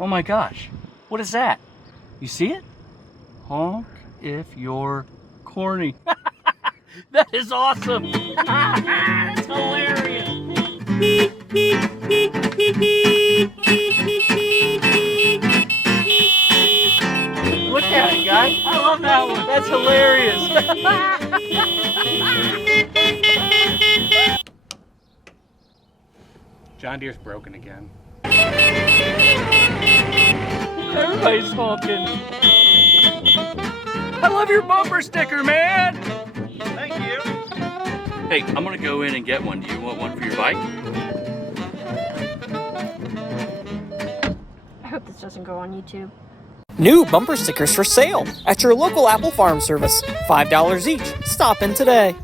Oh my gosh, what is that? You see it? Honk if you're corny. That is awesome. That's hilarious. Look at it, guys. I love that one. That's hilarious. John Deere's broken again. Everybody's honking. I love your bumper sticker, man. Thank you. Hey, I'm gonna go in and get one. Do you want one for your bike? I hope this doesn't go on YouTube. New bumper stickers for sale at your local Apple Farm Service. $5 each. Stop in today.